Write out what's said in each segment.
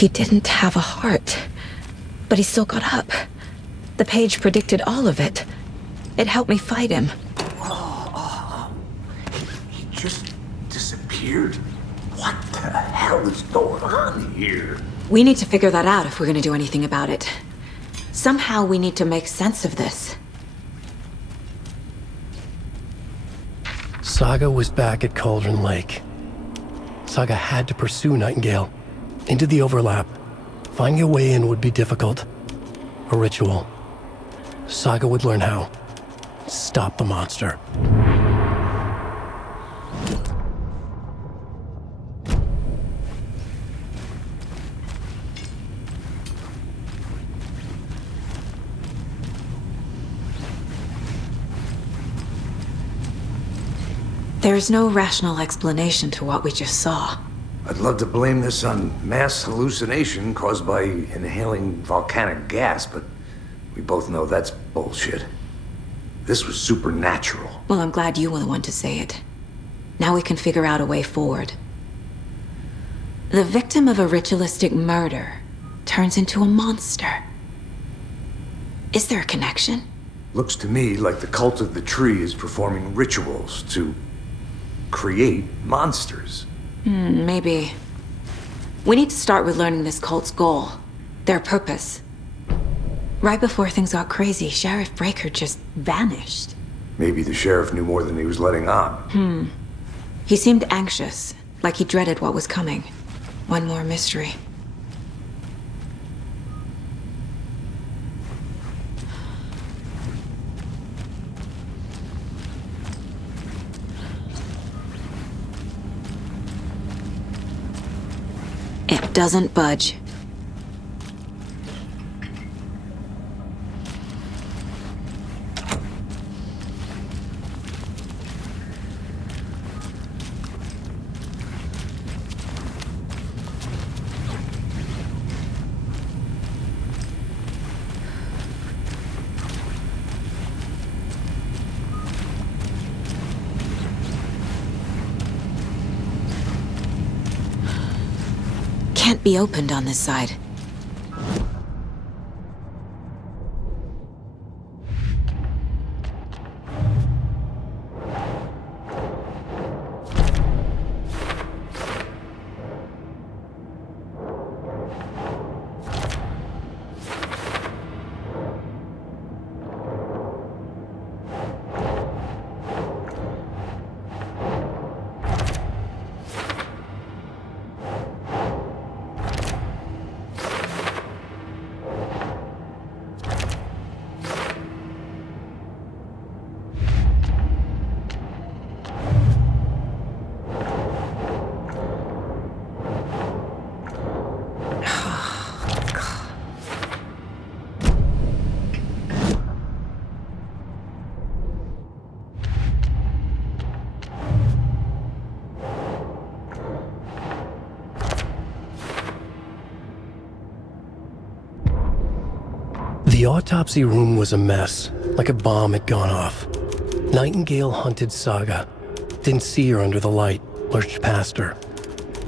He didn't have a heart, but he still got up. The page predicted all of it. It helped me fight him. He just disappeared? What the hell is going on here? We need to figure that out if we're gonna do anything about it. Somehow we need to make sense of this. Saga was back at Cauldron Lake. Saga had to pursue Nightingale. Into the overlap. Finding a way in would be difficult. A ritual. Saga would learn how. Stop the monster. There's no rational explanation to what we just saw. I'd love to blame this on mass hallucination caused by inhaling volcanic gas, but we both know that's bullshit. This was supernatural. Well, I'm glad you were the one to say it. Now we can figure out a way forward. The victim of a ritualistic murder turns into a monster. Is there a connection? Looks to me like the cult of the tree is performing rituals to create monsters. Maybe. We need to start with learning this cult's goal. Their purpose. Right before things got crazy, Sheriff Breaker just vanished. Maybe the sheriff knew more than he was letting on. He seemed anxious, like he dreaded what was coming. One more mystery. It doesn't budge. Can't be opened on this side. The autopsy room was a mess, like a bomb had gone off. Nightingale hunted Saga. Didn't see her under the light, lurched past her.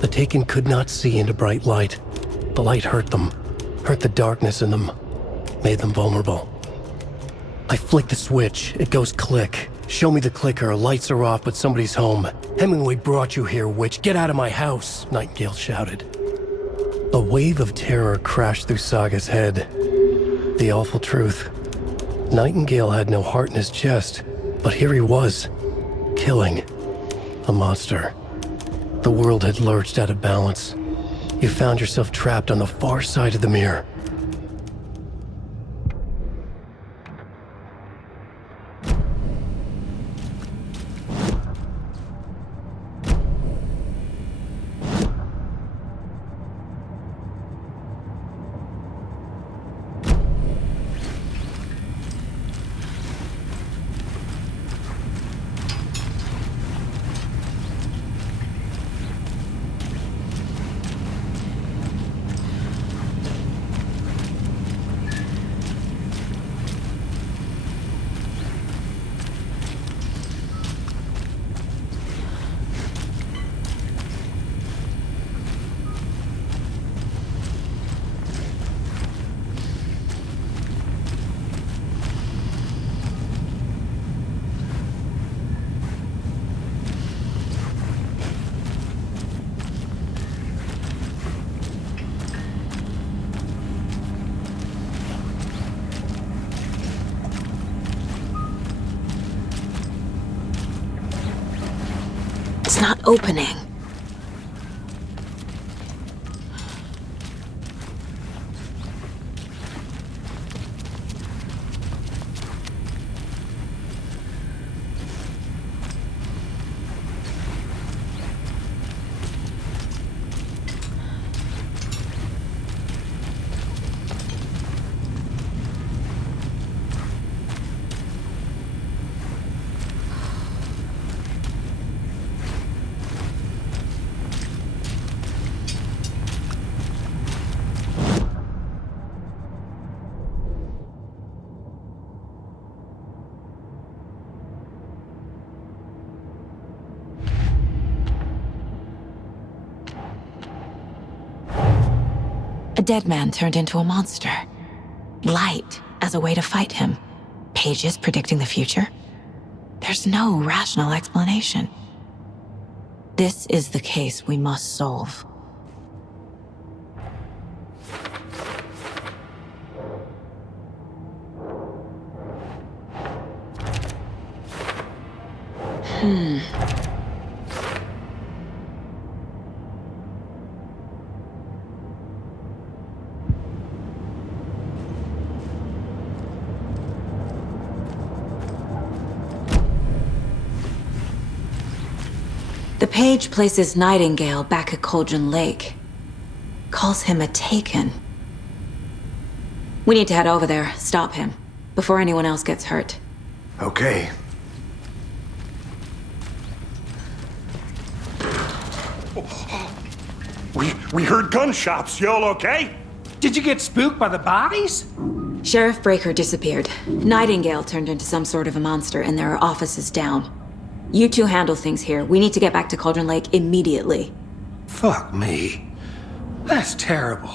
The Taken could not see into bright light. The light hurt them, hurt the darkness in them, made them vulnerable. I flick the switch, it goes click. Show me the clicker, lights are off but somebody's home. Hemingway brought you here, witch, get out of my house, Nightingale shouted. A wave of terror crashed through Saga's head. The awful truth. Nightingale had no heart in his chest, but here he was, killing a monster. The world had lurched out of balance. You found yourself trapped on the far side of the mirror. not opening. A dead man turned into a monster. Light as a way to fight him. Pages predicting the future. There's no rational explanation. This is the case we must solve. The page places Nightingale back at Cauldron Lake. Calls him a Taken. We need to head over there, stop him, before anyone else gets hurt. Okay. We heard gunshots. You all okay? Did you get spooked by the bodies? Sheriff Breaker disappeared. Nightingale turned into some sort of a monster, and there are offices down. You two handle things here. We need to get back to Cauldron Lake immediately. Fuck me. That's terrible.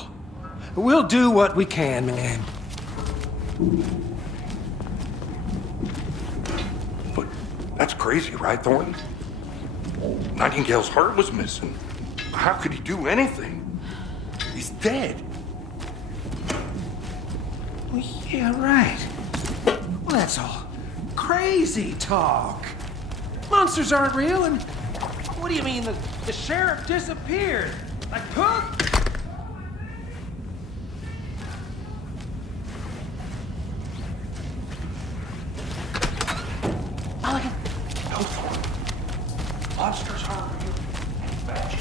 We'll do what we can, man. But that's crazy, right, Thornton? Nightingale's heart was missing. How could he do anything? He's dead. Well, yeah, right. Well, that's all crazy talk. Monsters aren't real, and what do you mean the sheriff disappeared? Like poop? Mulligan. No, Thornton. Monsters aren't real. Magic.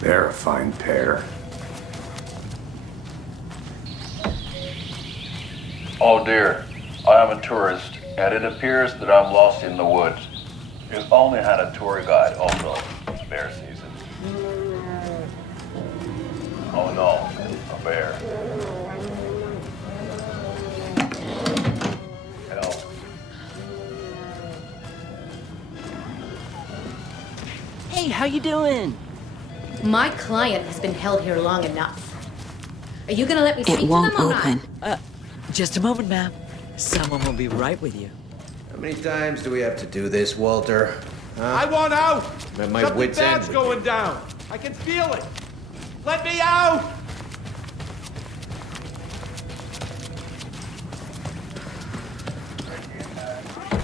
They're a fine pair. Oh dear, I am a tourist, and it appears that I'm lost in the woods. You've only had a tour guide, also. It's bear season. Oh no, a bear. Help. Hey, how you doing? My client has been held here long enough. Are you gonna let me speak It won't to them or open. not? Just a moment, ma'am. Someone will be right with you. How many times do we have to do this, Walter? I want out! I'm at my Something wit's end bad's with going down. I can feel it. Let me out!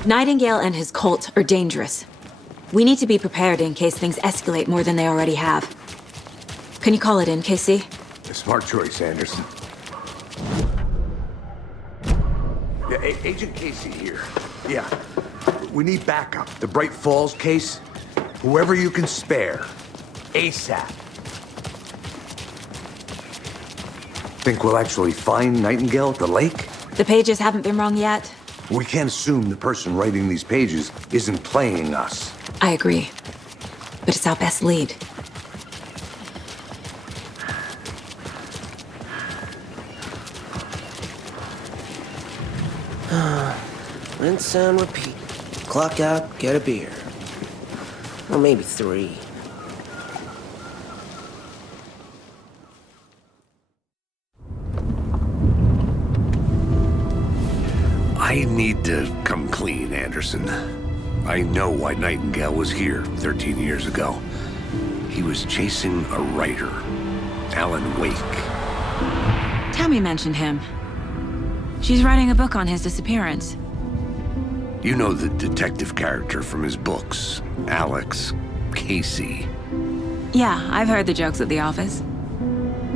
Nightingale and his cult are dangerous. We need to be prepared in case things escalate more than they already have. Can you call it in, Casey? A smart choice, Anderson. Yeah, Agent Casey here. Yeah. We need backup. The Bright Falls case. Whoever you can spare. ASAP. Think we'll actually find Nightingale at the lake? The pages haven't been rung yet. We can't assume the person writing these pages isn't playing us. I agree. But it's our best lead. Rinse and repeat. Clock out, get a beer. Or maybe 3. I need to come clean, Anderson. I know why Nightingale was here 13 years ago. He was chasing a writer, Alan Wake. Tammy mentioned him. She's writing a book on his disappearance. You know the detective character from his books, Alex Casey. Yeah, I've heard the jokes at the office.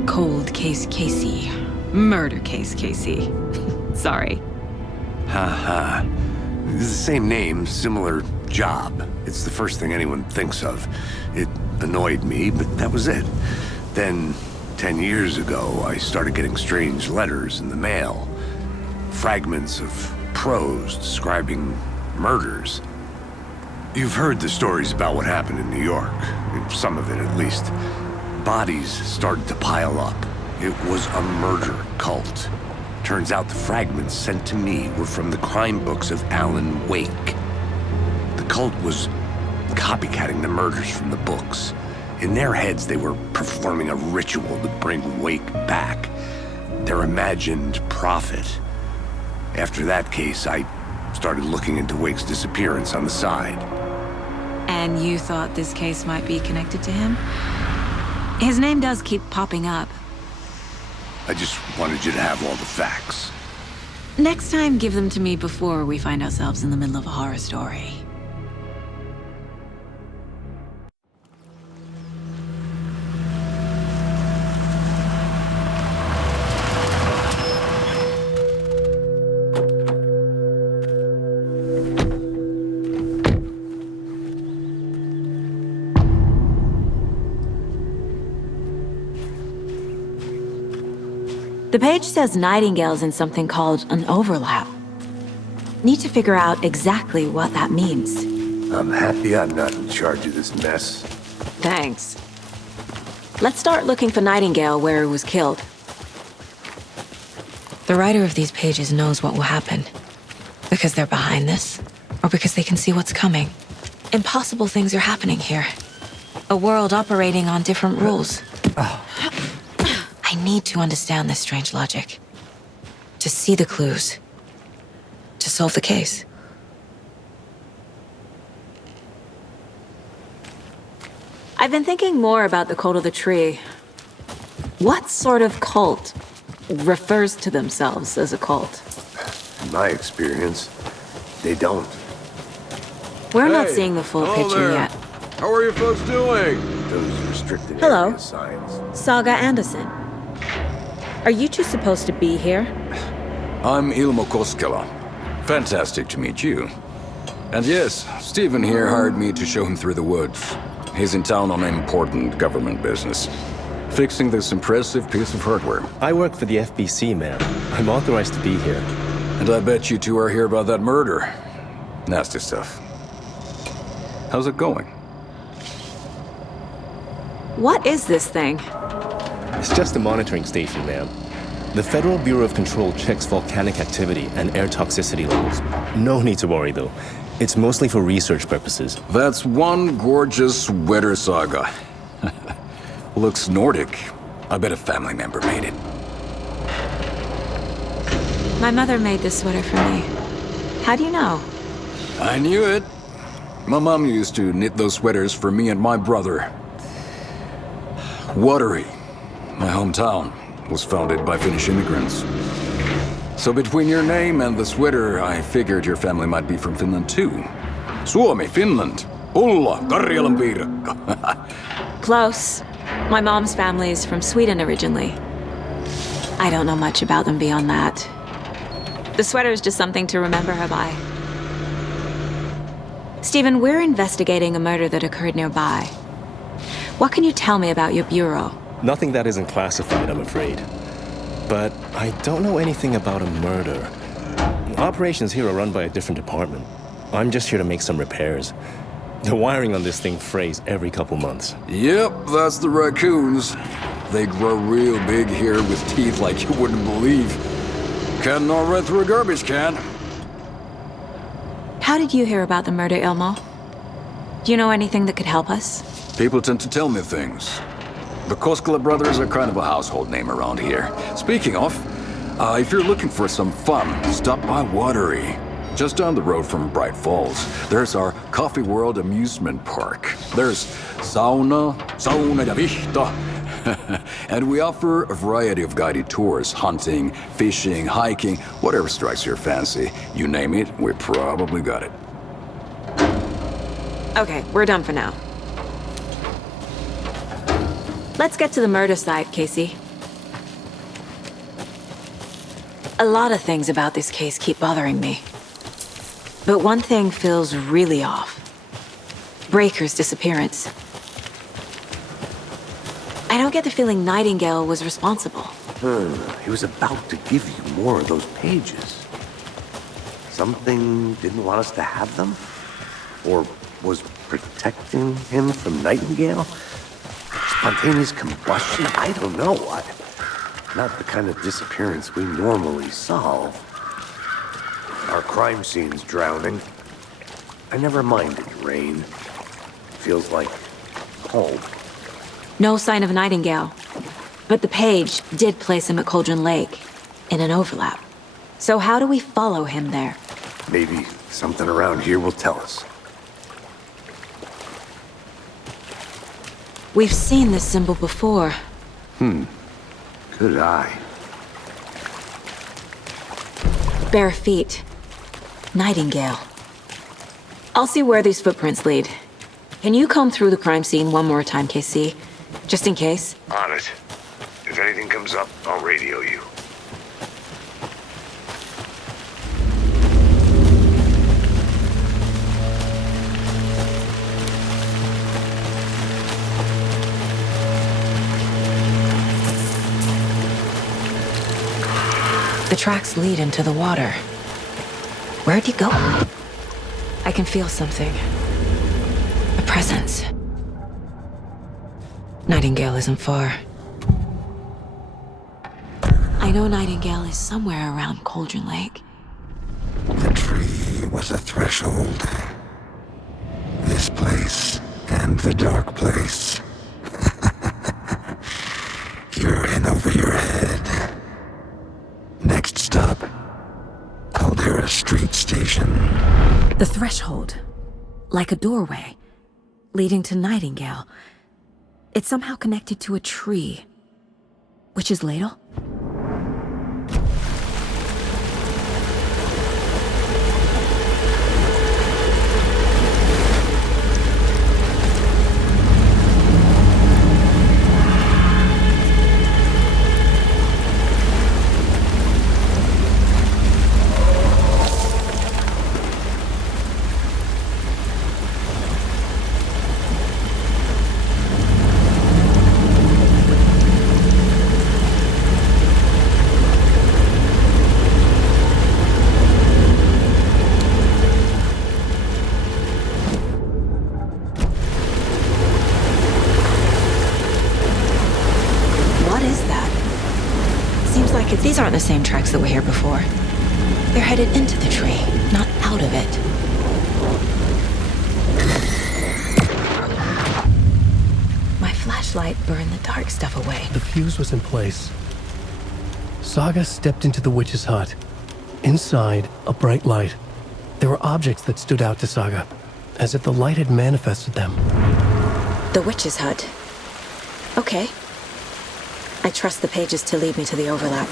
Cold case Casey. Murder case Casey. Sorry. Haha. It's the same name, similar job. It's the first thing anyone thinks of. It annoyed me, but that was it. Then, 10 years ago, I started getting strange letters in the mail. Fragments of prose describing murders. You've heard the stories about what happened in New York. Some of it, at least. Bodies started to pile up. It was a murder cult. Turns out the fragments sent to me were from the crime books of Alan Wake. The cult was copycatting the murders from the books. In their heads, they were performing a ritual to bring Wake back. Their imagined prophet. After that case, I started looking into Wake's disappearance on the side. And you thought this case might be connected to him? His name does keep popping up. I just wanted you to have all the facts. Next time, give them to me before we find ourselves in the middle of a horror story. The page says Nightingale's in something called an overlap. Need to figure out exactly what that means. I'm happy I'm not in charge of this mess. Thanks. Let's start looking for Nightingale where he was killed. The writer of these pages knows what will happen. Because they're behind this, or because they can see what's coming. Impossible things are happening here. A world operating on different rules. I need to understand this strange logic. To see the clues. To solve the case. I've been thinking more about the Cult of the Tree. What sort of cult refers to themselves as a cult? In my experience, they don't. We're not seeing the full picture there. yet. How are you folks doing? Those restricted Hello. area signs. Saga Anderson. Are you two supposed to be here? I'm Ilmo Koskela. Fantastic to meet you. And yes, Stephen here hired me to show him through the woods. He's in town on important government business. Fixing this impressive piece of hardware. I work for the FBC, ma'am. I'm authorized to be here. And I bet you two are here about that murder. Nasty stuff. How's it going? What is this thing? It's just a monitoring station, ma'am. The Federal Bureau of Control checks volcanic activity and air toxicity levels. No need to worry, though. It's mostly for research purposes. That's one gorgeous sweater, Saga. Looks Nordic. I bet a family member made it. My mother made this sweater for me. How do you know? I knew it. My mom used to knit those sweaters for me and my brother. Watery, my hometown, was founded by Finnish immigrants. So between your name and the sweater, I figured your family might be from Finland too. Suomi, Finland. Ulla, Karjalan piirakka. Close. My mom's family is from Sweden originally. I don't know much about them beyond that. The sweater is just something to remember her by. Stephen, we're investigating a murder that occurred nearby. What can you tell me about your bureau? Nothing that isn't classified, I'm afraid. But I don't know anything about a murder. Operations here are run by a different department. I'm just here to make some repairs. The wiring on this thing frays every couple months. Yep, that's the raccoons. They grow real big here with teeth like you wouldn't believe. Can't gnaw right through a garbage can. How did you hear about the murder, Ilmo? Do you know anything that could help us? People tend to tell me things. The Koskela brothers are kind of a household name around here. Speaking of, if you're looking for some fun, stop by Watery. Just down the road from Bright Falls, there's our Coffee World amusement park. There's sauna ja vihta, And we offer a variety of guided tours, hunting, fishing, hiking, whatever strikes your fancy. You name it, we probably got it. Okay, we're done for now. Let's get to the murder site, Casey. A lot of things about this case keep bothering me. But one thing feels really off. Breaker's disappearance. I don't get the feeling Nightingale was responsible. He was about to give you more of those pages. Something didn't want us to have them? Or was protecting him from Nightingale? Spontaneous combustion? I don't know. Not the kind of disappearance we normally solve. Our crime scene's drowning. I never minded rain. Feels like home. No sign of Nightingale. But the page did place him at Cauldron Lake, in an overlap. So how do we follow him there? Maybe something around here will tell us. We've seen this symbol before. Good eye. Bare feet. Nightingale. I'll see where these footprints lead. Can you comb through the crime scene one more time, KC? Just in case? On it. If anything comes up, I'll radio you. The tracks lead into the water. Where'd he go? I can feel something. A presence. Nightingale isn't far. I know Nightingale is somewhere around Cauldron Lake. The tree was a threshold. This place and the dark place. You're in over your head. Next stop, Caldera Street Station. The threshold. Like a doorway. Leading to Nightingale. It's somehow connected to a tree. Witch's Ladle? These aren't the same tracks that were here before. They're headed into the tree, not out of it. My flashlight burned the dark stuff away. The fuse was in place. Saga stepped into the witch's hut. Inside, a bright light. There were objects that stood out to Saga, as if the light had manifested them. The witch's hut. Okay. I trust the pages to lead me to the overlap.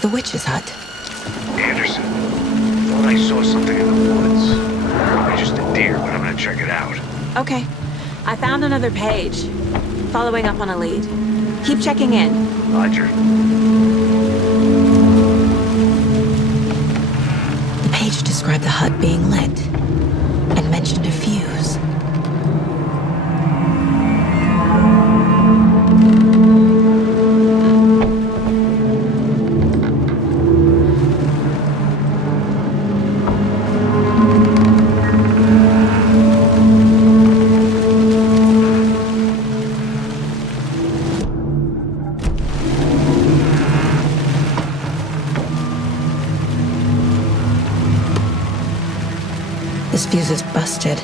the witch's hut. Anderson, thought I saw something in the woods. Probably just a deer, but I'm gonna check it out. Okay. I found another page. Following up on a lead. Keep checking in. Roger. The page described the hut being lit and mentioned a fuse. This fuse is busted.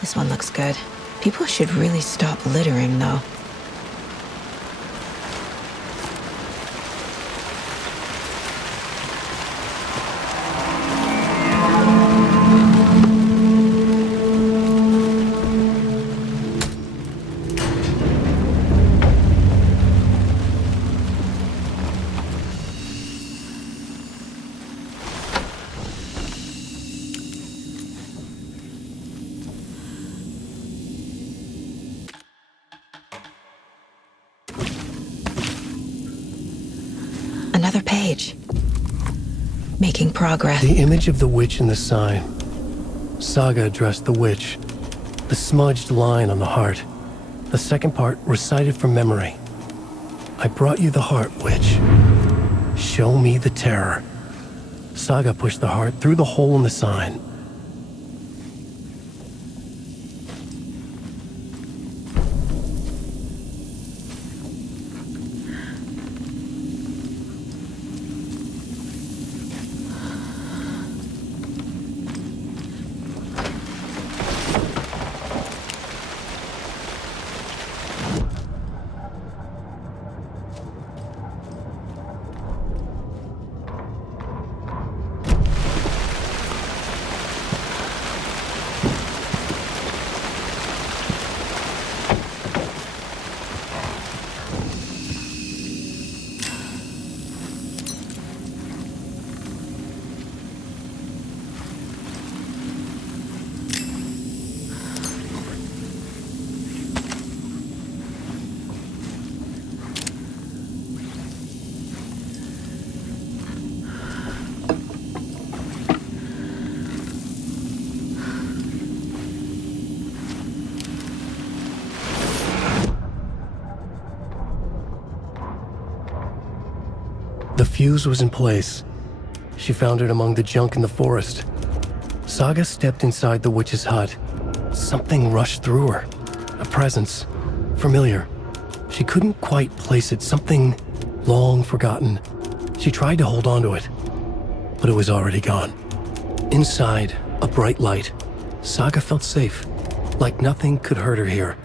This one looks good. People should really stop littering, though. Another page. Making progress. The image of the witch in the sign. Saga addressed the witch. The smudged line on the heart. The second part recited from memory. I brought you the heart, witch. Show me the terror. Saga pushed the heart through the hole in the sign. The fuse was in place. She found it among the junk in the forest. Saga stepped inside the witch's hut. Something rushed through her. A presence. Familiar. She couldn't quite place it. Something long forgotten. She tried to hold on to it, but it was already gone. Inside, a bright light. Saga felt safe. Like nothing could hurt her here.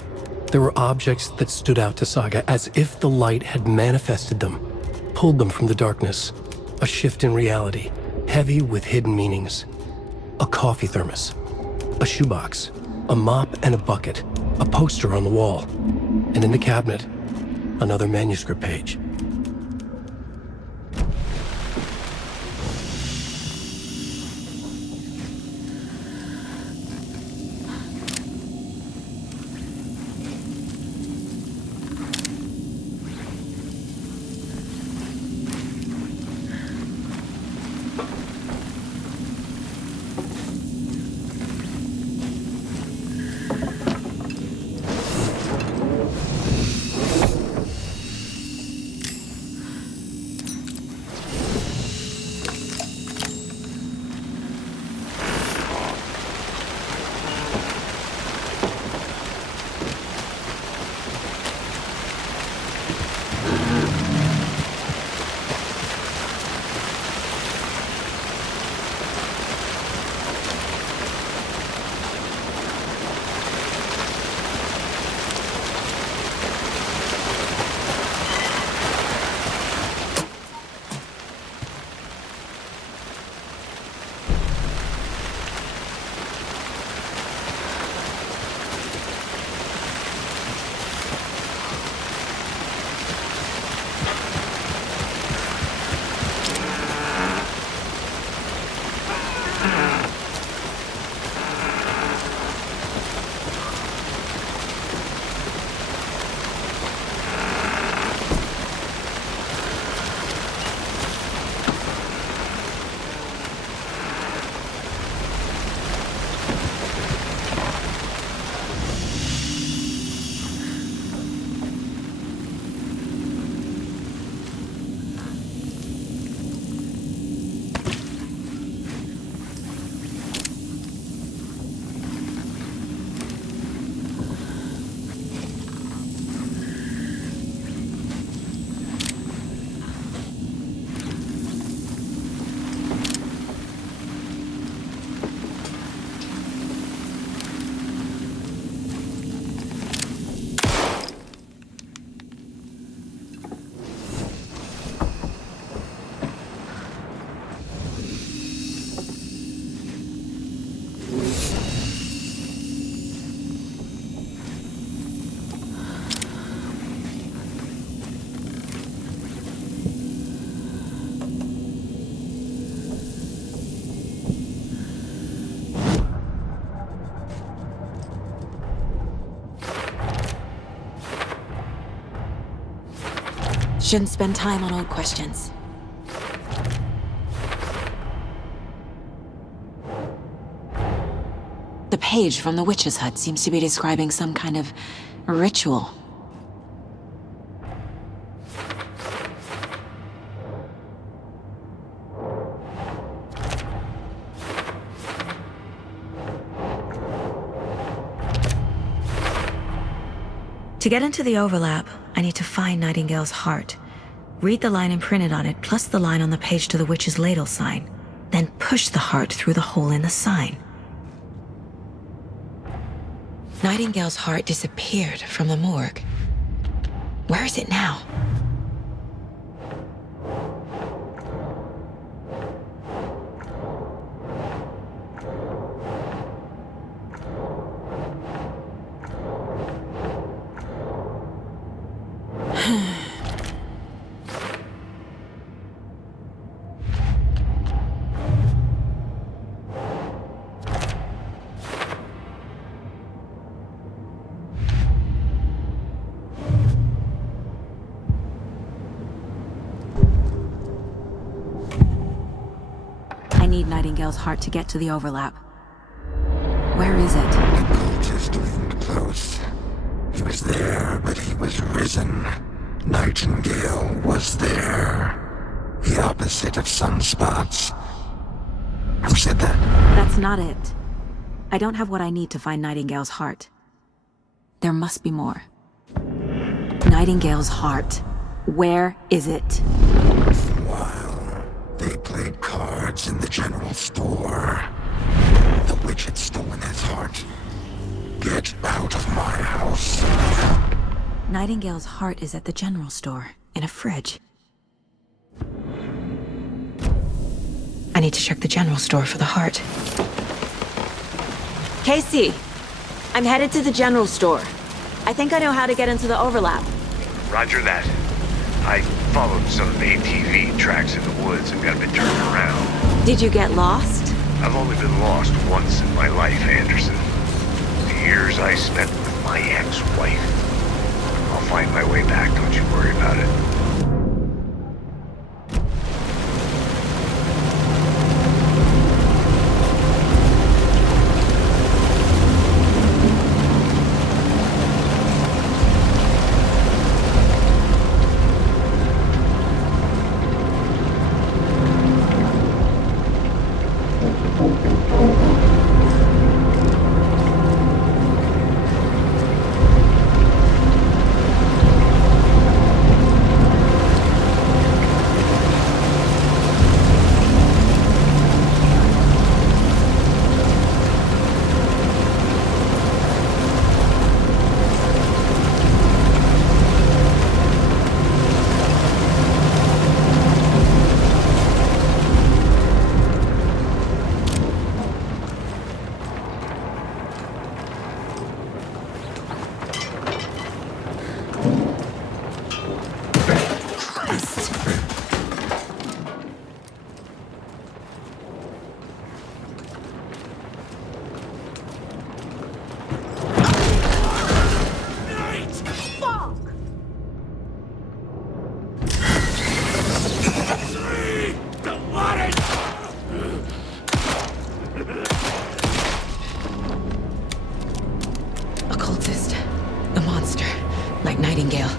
There were objects that stood out to Saga as if the light had manifested them. Pulled them from the darkness. A shift in reality, heavy with hidden meanings. A coffee thermos, a shoebox, a mop and a bucket, a poster on the wall, and in the cabinet, another manuscript page. Shouldn't spend time on old questions. The page from the witch's hut seems to be describing some kind of ritual. To get into the overlap, I need to find Nightingale's heart. Read the line imprinted on it, plus the line on the page to the witch's ladle sign. Then push the heart through the hole in the sign. Nightingale's heart disappeared from the morgue. Where is it now? I need Nightingale's heart to get to the overlap. Where is it? The cultist leaned close. He was there, but he was risen. Nightingale was there. The opposite of sunspots. Who said that? That's not it. I don't have what I need to find Nightingale's heart. There must be more. Nightingale's heart. Where is it? While they played cards in the general store, the witch had stolen his heart. Get out of my house. Nightingale's heart is at the general store, in a fridge. I need to check the general store for the heart. Casey! I'm headed to the general store. I think I know how to get into the overlap. Roger that. I followed some ATV tracks in the woods and got a bit turned around. Did you get lost? I've only been lost once in my life, Anderson. The years I spent with my ex-wife. I'll find my way back, don't you worry about it. Nightingale.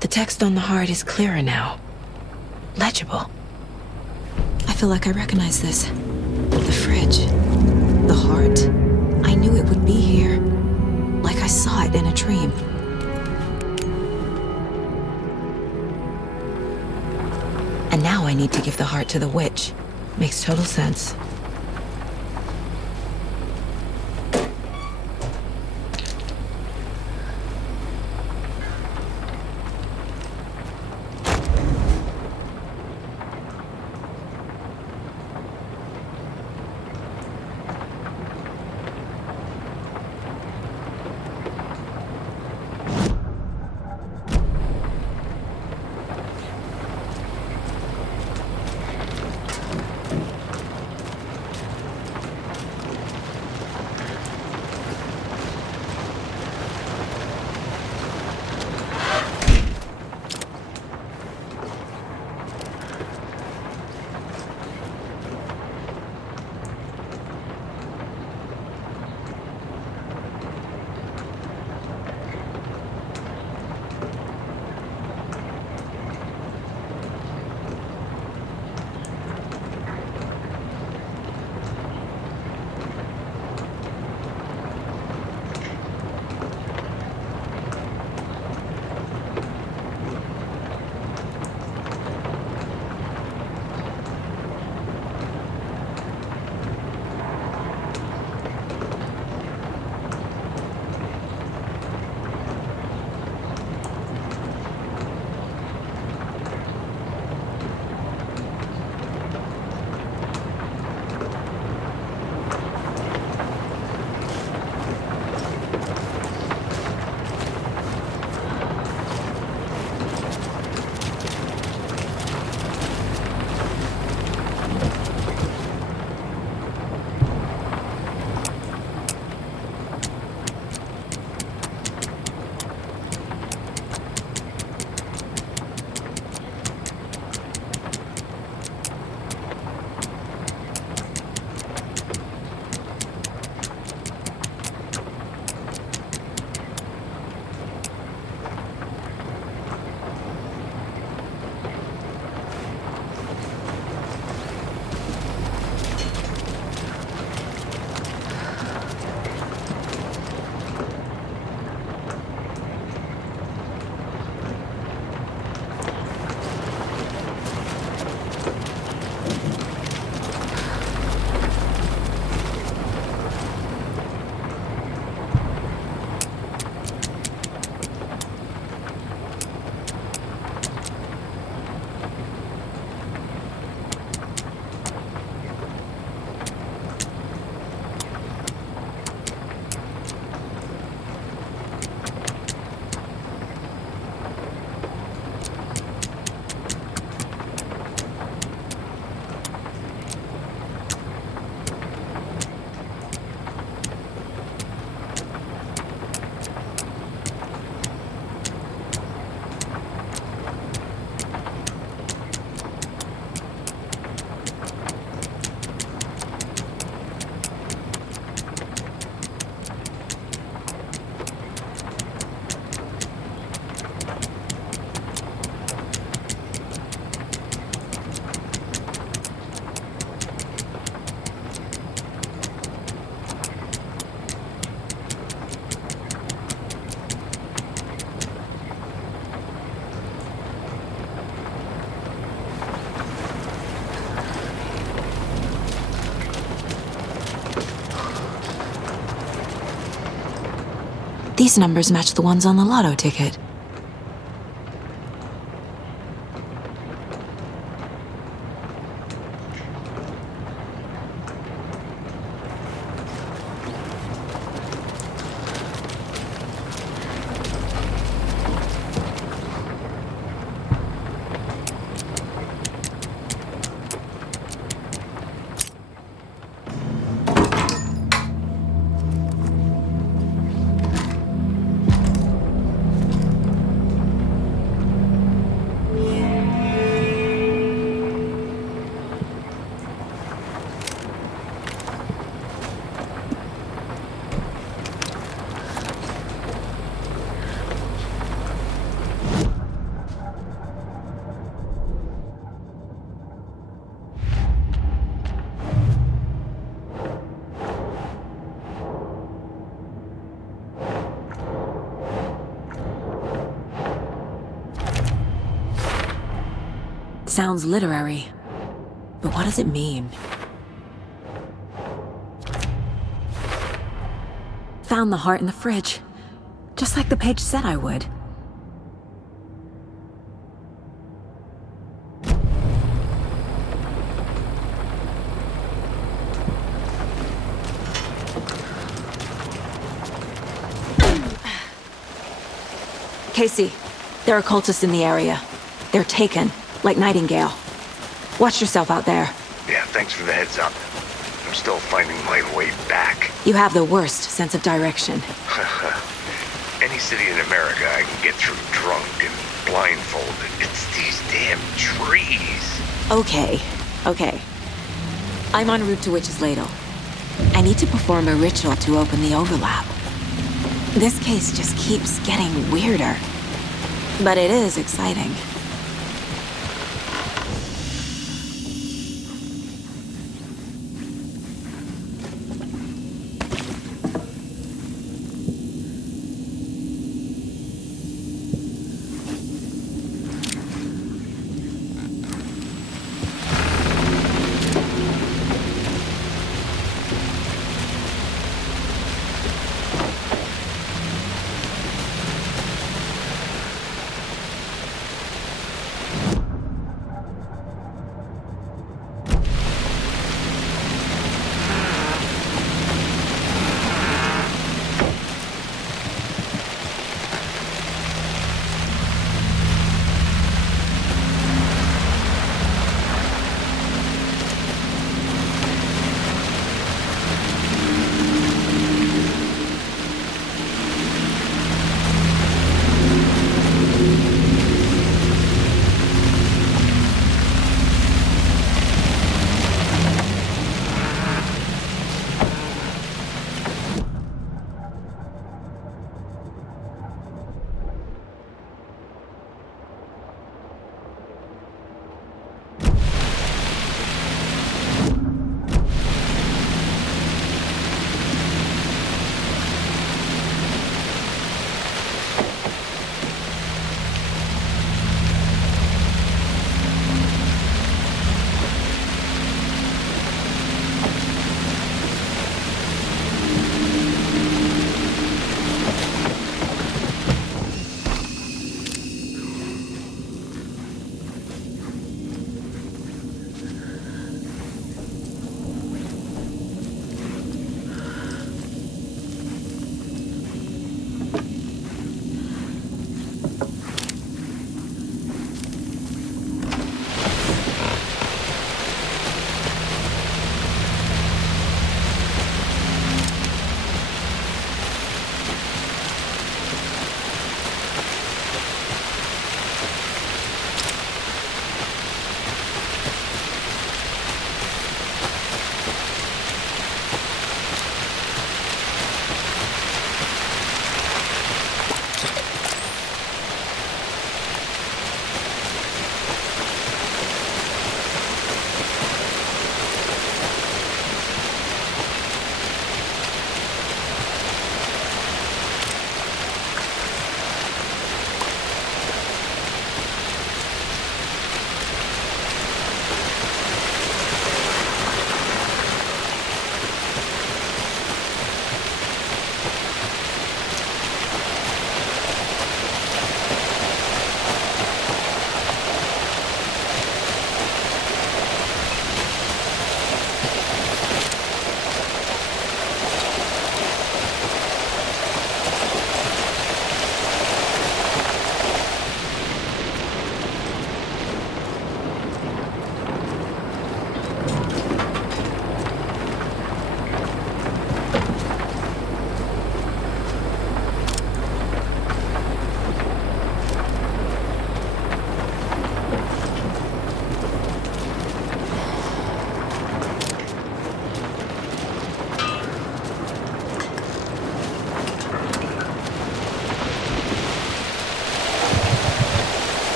The text on the heart is clearer now. Legible. I feel like I recognize this. The fridge. The heart. I knew it would be here. Like I saw it in a dream. And now I need to give the heart to the witch. Makes total sense. These numbers match the ones on the lotto ticket. Sounds literary, but what does it mean? Found the heart in the fridge, just like the page said I would. Casey, there are cultists in the area. They're taken. Like Nightingale. Watch yourself out there. Yeah, thanks for the heads up. I'm still finding my way back. You have the worst sense of direction. Any city in America I can get through drunk and blindfolded. It's these damn trees. Okay. I'm en route to Witch's Ladle. I need to perform a ritual to open the overlap. This case just keeps getting weirder. But it is exciting.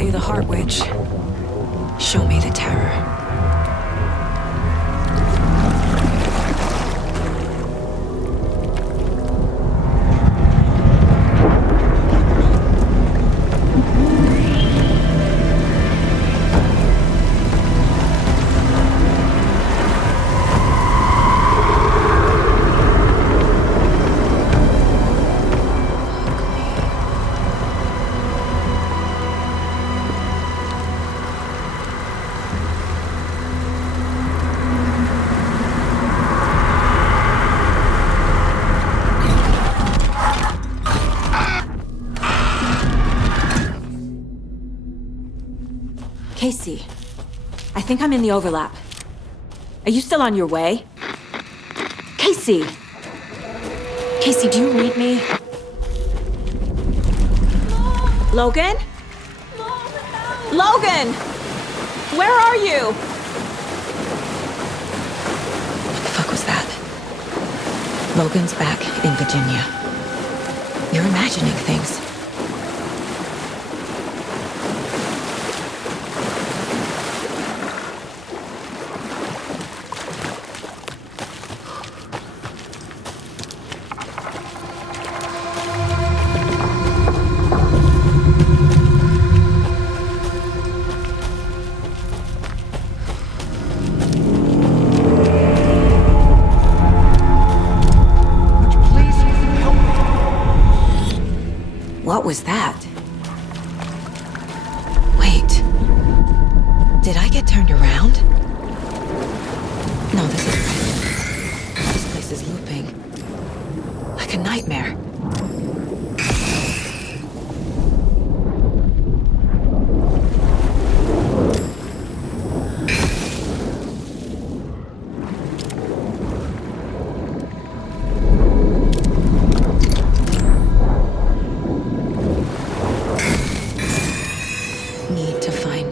brought you the Heart Witch. Show me the terror. Casey, I think I'm in the overlap. Are you still on your way? Casey! Casey, do you read me? Mom. Logan? Mom, no. Logan! Where are you? What the fuck was that? Logan's back in Virginia. You're imagining things. What was that? Wait. Did I get turned around? No, this is right. This place is looping. Like a nightmare.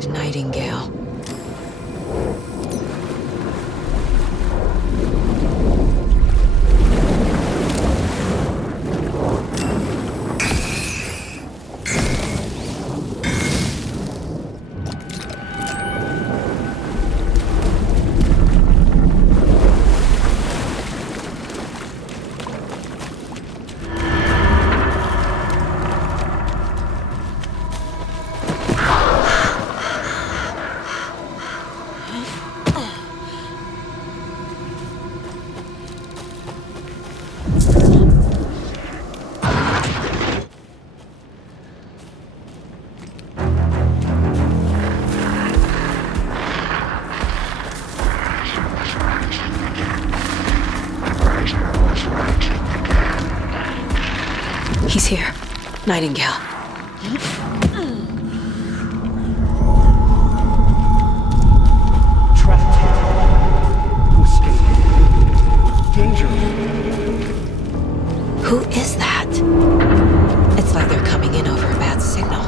Nightingale. He's here. Nightingale. Trapped here. To escape. Danger. Who is that? It's like they're coming in over a bad signal.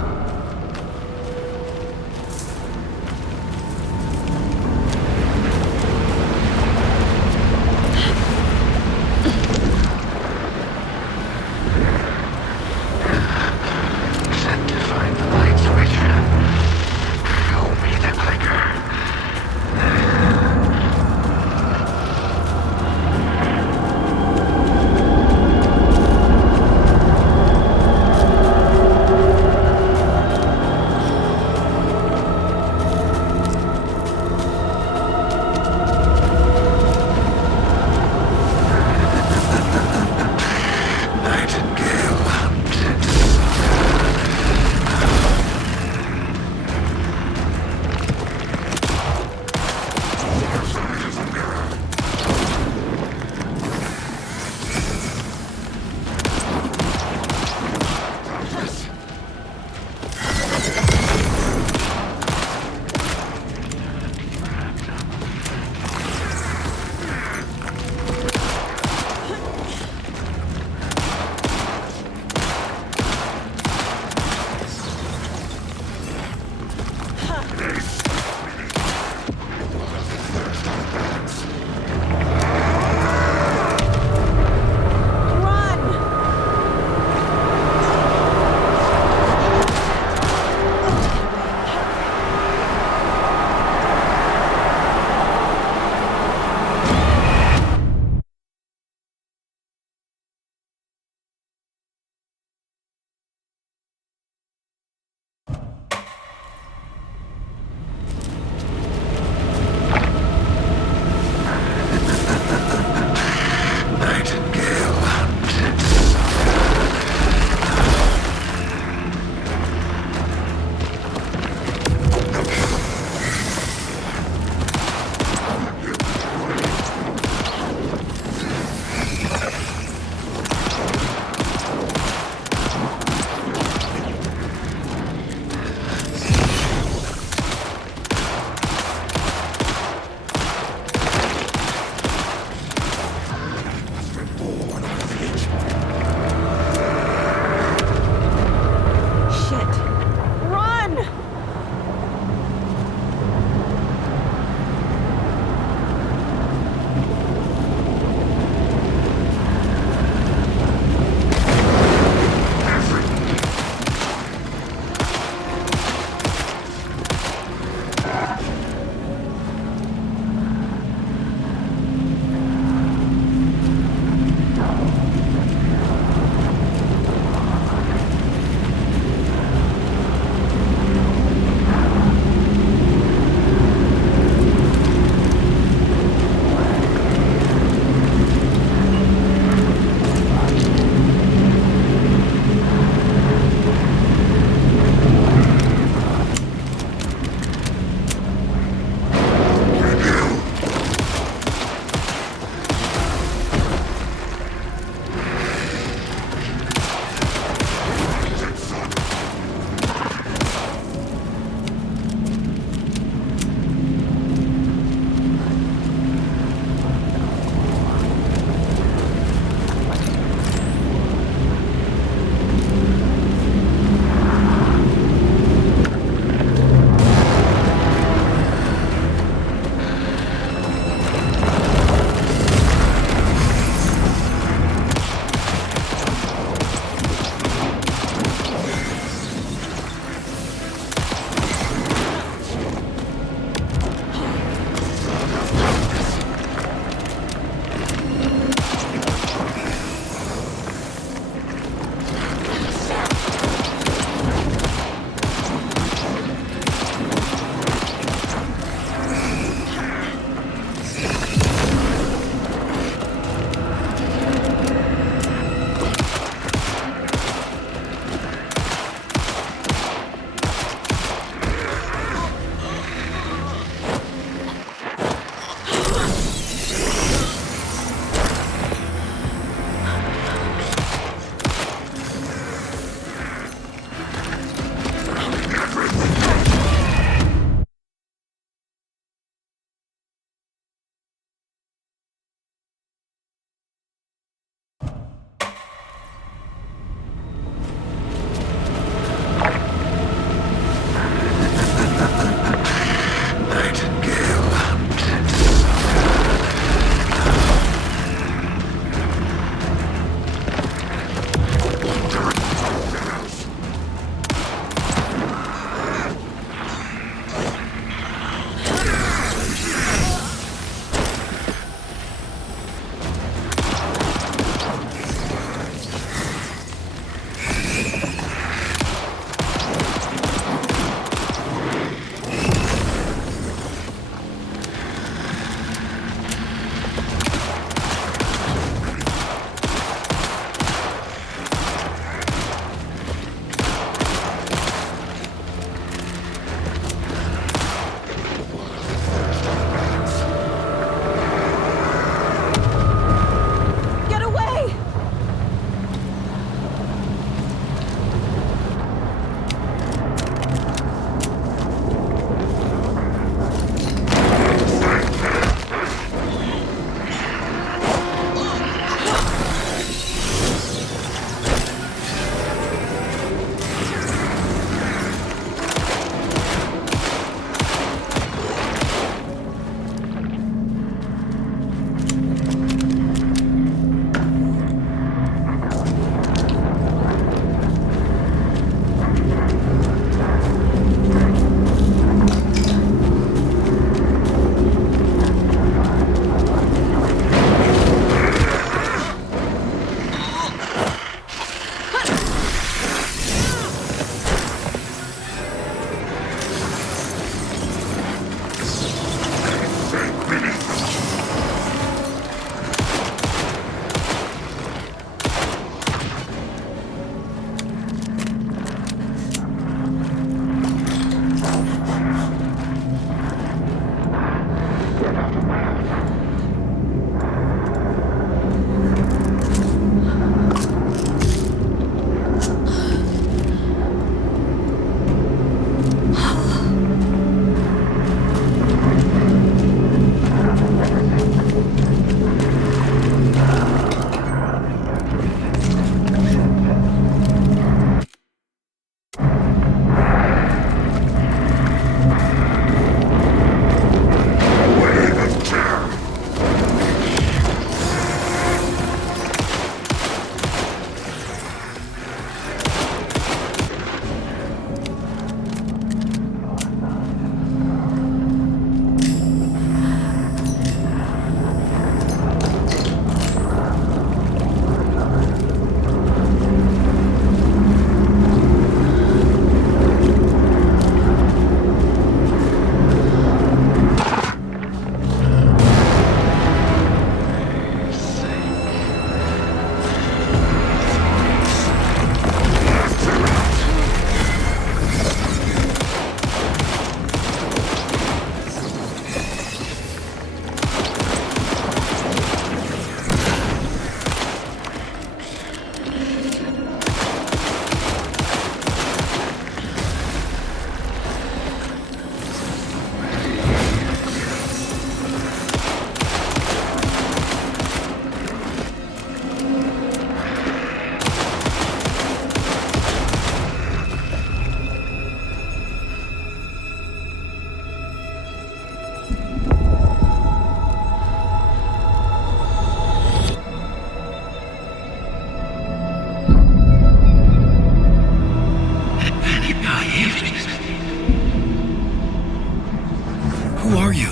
Who are you?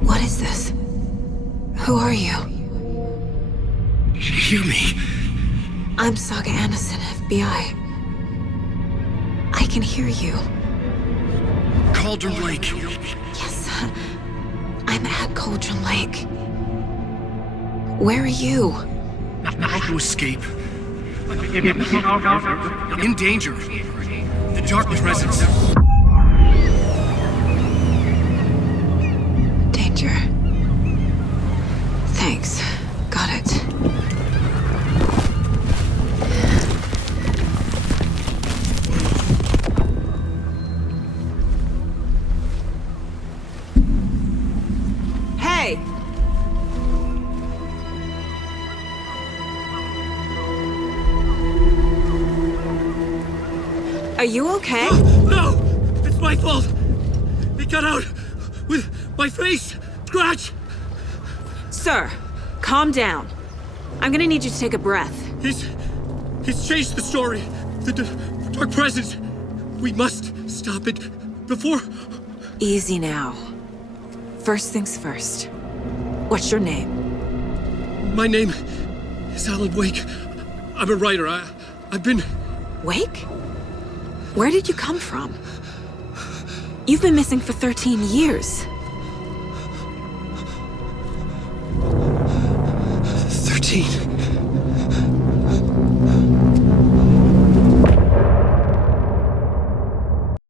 What is this? Who are you? Hear me. I'm Saga Anderson, FBI. I can hear you. Cauldron Lake. Yes, I'm at Cauldron Lake. Where are you? How to escape? In danger. The Dark Presence. Danger. Thanks. Got it. Hey! Are you okay? No! It's my fault! It got out with my face! Scratch! Sir, calm down. I'm gonna need you to take a breath. He's changed the story. The Dark Presence. We must stop it before... Easy now. First things first. What's your name? My name is Alan Wake. I'm a writer. I've been... Wake? Where did you come from? You've been missing for 13 years.